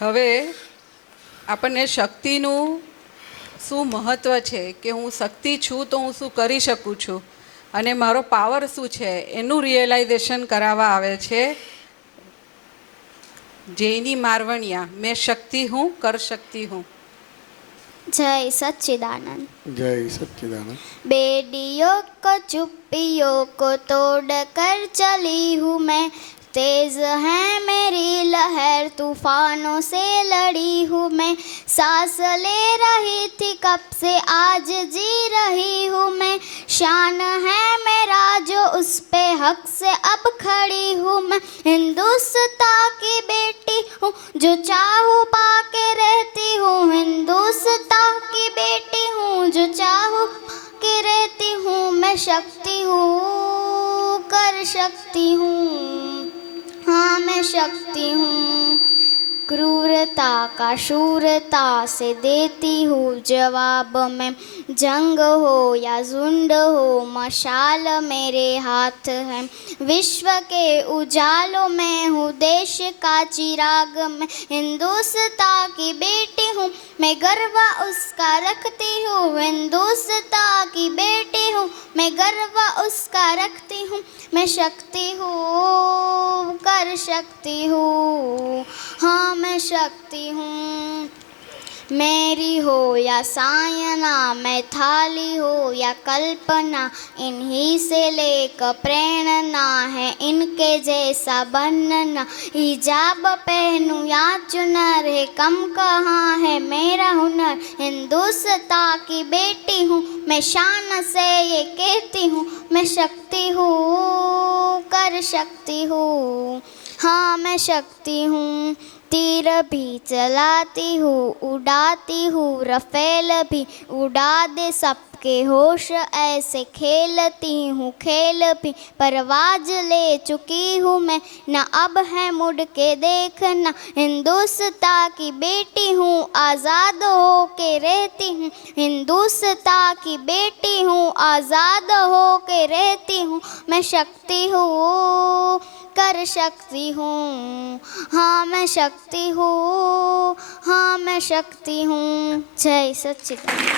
હવે આપણને શક્તિનું શું મહત્ત્વ છે કે હું શક્તિ છું તો હું શું કરી શકું છું અને મારો પાવર શું છે એનું રિયલાઇઝેશન કરાવવા આવે છે જૈની મારવણિયા. મેં શક્તિ હું કર શકતી હું. जय सच्चिदानंद. जय सच्चिदानंद. बेडियों को चुप्पियों को तोड़ कर चली हूँ मैं, तेज है मेरी लहर तूफानों से लड़ी हूँ मैं, सांस ले रही थी कब से आज जी रही हूँ मैं, शान है मेरा जो उस पे हक से अब खड़ी हूँ मैं, हिंदुस्तां की बेटी हूँ जो चाहूँ पाके रहती हूँ, हिंदुस्तां की बेटी हूँ जो चाहूँ के रहती हूँ, मैं शक्ति हूँ कर सकती हूँ, हाँ मैं शक्ति हूँ. क्रूरता का शूरता से देती हूँ जवाब में, जंग हो या झुंड हो मशाल मेरे हाथ है, विश्व के उजालों में हूँ देश का चिराग में, हिंदुस्तां की बेटी हूँ मैं गर्व उसका रखती हूँ, हिंदुस्तां की बेटी हूँ मैं गर्व उसका रखती हूँ, मैं शक्ति हूँ कर सकती हूँ, हाँ मैं शक्ति हूँ. मेरी हो या सायना मैं थाली हो या कल्पना, इन्हीं से लेकर प्रेरणा है इनके जैसा बनना, हिजाब पहनूं या चुनर है कम कहाँ है मेरा हुनर, हिंदुस्तां की बेटी हूँ मैं शान से ये कहती हूँ, मैं शक्ति हूँ कर सकती हूँ, हाँ मैं शक्ति हूँ. तीर भी चलाती हूँ उड़ाती हूँ रफेल भी उड़ा दे सबके होश, ऐसे खेलती हूँ खेल भी परवाज ले चुकी हूँ मैं, न अब है मुड़ के देखना, हिंदुस्तां की बेटी हूँ आज़ाद हो के रहती हूँ, हिंदुस्तां की बेटी हूँ आज़ाद हो के रहती हूँ, मैं शक्ति हूँ कर सकती हूँ, हाँ मैं शक्ति हूँ, हाँ मैं शक्ति हूँ. जय सच्चिदानंद.